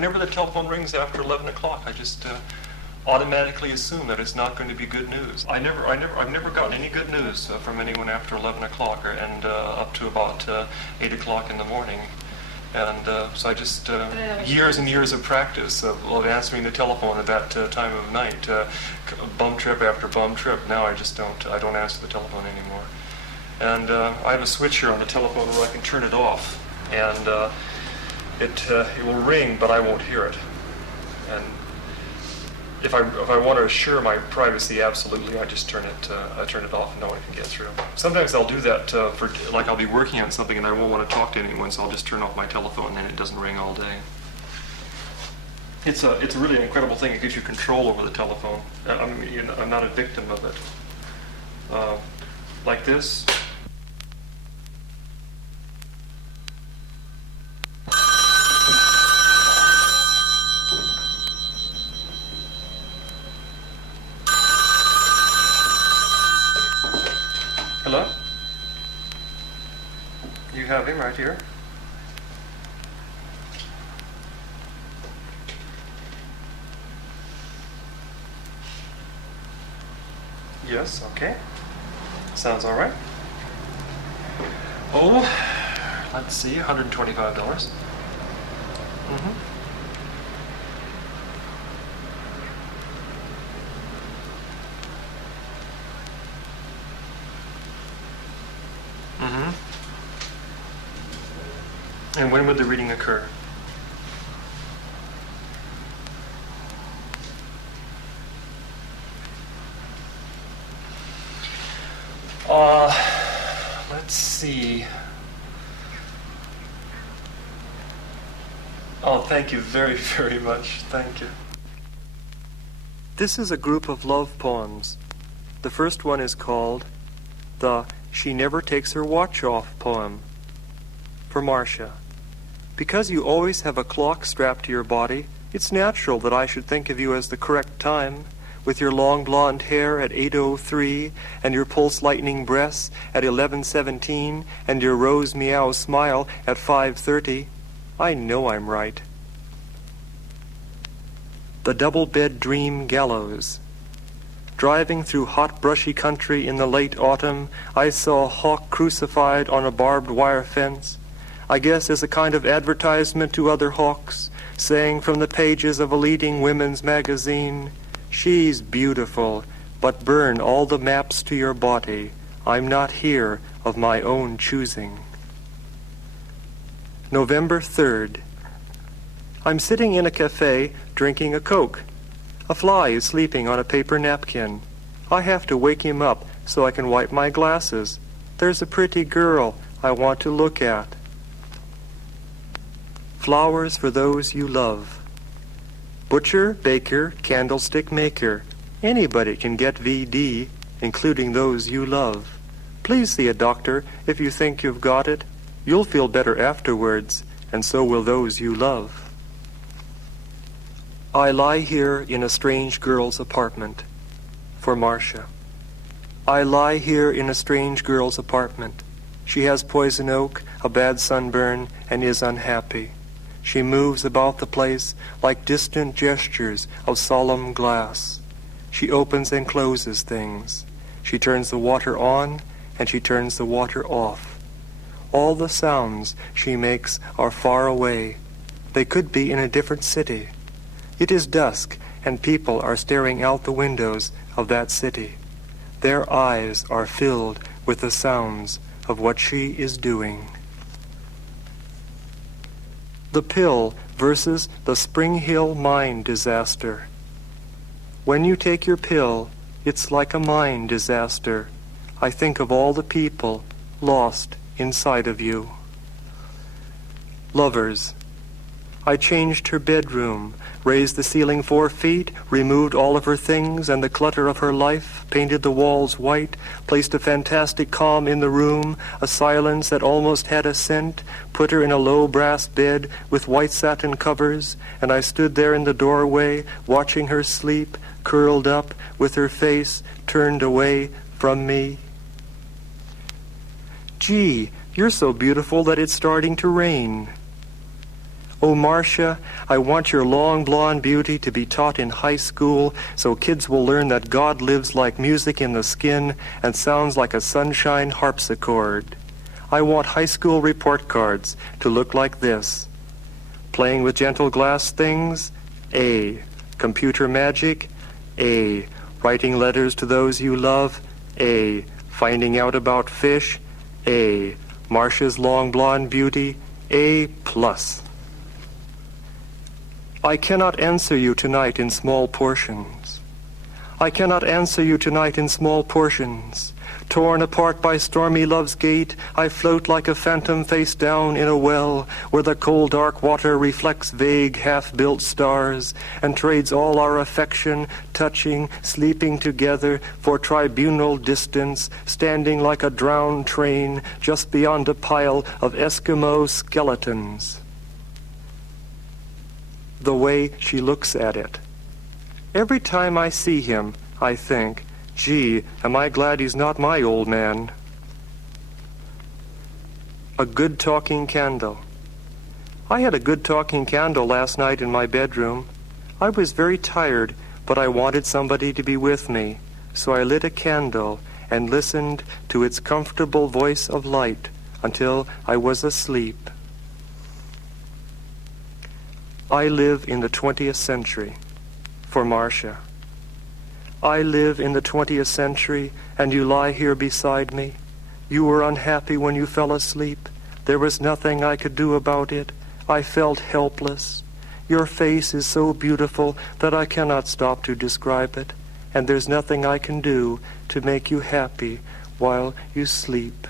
whenever the telephone rings after 11 o'clock, I just automatically assume that it's not going to be good news. I've never gotten any good news from anyone after 11 o'clock and up to about 8 o'clock in the morning. And so I just, years and years of practice of answering the telephone at that time of night, bum trip after bum trip. Now I don't answer the telephone anymore. And I have a switch here on the telephone where I can turn it off. And it will ring, but I won't hear it. And if I want to assure my privacy absolutely, I just turn it off and no one can get through. Sometimes I'll do that like I'll be working on something and I won't want to talk to anyone, so I'll just turn off my telephone and it doesn't ring all day. It's a really incredible thing. It gives you control over the telephone. I'm not a victim of it. Like this. Hello? You have him right here. Yes, okay. Sounds all right. Oh, let's see, $125. Mm-hmm. And when would the reading occur? Let's see. Oh, thank you very, very much. Thank you. This is a group of love poems. The first one is called the She Never Takes Her Watch Off Poem. For Marcia. Because you always have a clock strapped to your body, it's natural that I should think of you as the correct time, with your long blonde hair at 8:03, and your pulse lightning breasts at 11:17, and your rose meow smile at 5:30. I know I'm right. The Double-Bed Dream Gallows. Driving through hot, brushy country in the late autumn, I saw a hawk crucified on a barbed wire fence. I guess as a kind of advertisement to other hawks, saying from the pages of a leading women's magazine, "She's beautiful, but burn all the maps to your body. I'm not here of my own choosing." November 3rd. I'm sitting in a cafe drinking a Coke. A fly is sleeping on a paper napkin. I have to wake him up so I can wipe my glasses. There's a pretty girl I want to look at. Flowers for those you love. Butcher, baker, candlestick maker. Anybody can get VD, including those you love. Please see a doctor if you think you've got it. You'll feel better afterwards, and so will those you love. I lie here in a strange girl's apartment. For Marcia. I lie here in a strange girl's apartment. She has poison oak, a bad sunburn, and is unhappy. She moves about the place like distant gestures of solemn glass. She opens and closes things. She turns the water on and she turns the water off. All the sounds she makes are far away. They could be in a different city. It is dusk and people are staring out the windows of that city. Their eyes are filled with the sounds of what she is doing. The pill versus the Springhill Mine Disaster. When you take your pill, it's like a mine disaster. I think of all the people lost inside of you. Lovers. I changed her bedroom, raised the ceiling 4 feet, removed all of her things and the clutter of her life, painted the walls white, placed a fantastic calm in the room, a silence that almost had a scent, put her in a low brass bed with white satin covers, and I stood there in the doorway, watching her sleep, curled up, with her face turned away from me. Gee, you're so beautiful that it's starting to rain. Oh, Marcia, I want your long blonde beauty to be taught in high school so kids will learn that God lives like music in the skin and sounds like a sunshine harpsichord. I want high school report cards to look like this. Playing with gentle glass things, A. Computer magic, A. Writing letters to those you love, A. Finding out about fish, A. Marcia's long blonde beauty, A+. I cannot answer you tonight in small portions. I cannot answer you tonight in small portions. Torn apart by stormy love's gate, I float like a phantom face down in a well where the cold dark water reflects vague half-built stars and trades all our affection, touching, sleeping together for tribunal distance, standing like a drowned train just beyond a pile of Eskimo skeletons. The way she looks at it. Every time I see him, I think, gee, am I glad he's not my old man. A good talking candle. I had a good talking candle last night in my bedroom. I was very tired, but I wanted somebody to be with me, so I lit a candle and listened to its comfortable voice of light until I was asleep. I live in the 20th century. For Marcia. I live in the 20th century, and you lie here beside me. You were unhappy when you fell asleep. There was nothing I could do about it. I felt helpless. Your face is so beautiful that I cannot stop to describe it, and there's nothing I can do to make you happy while you sleep.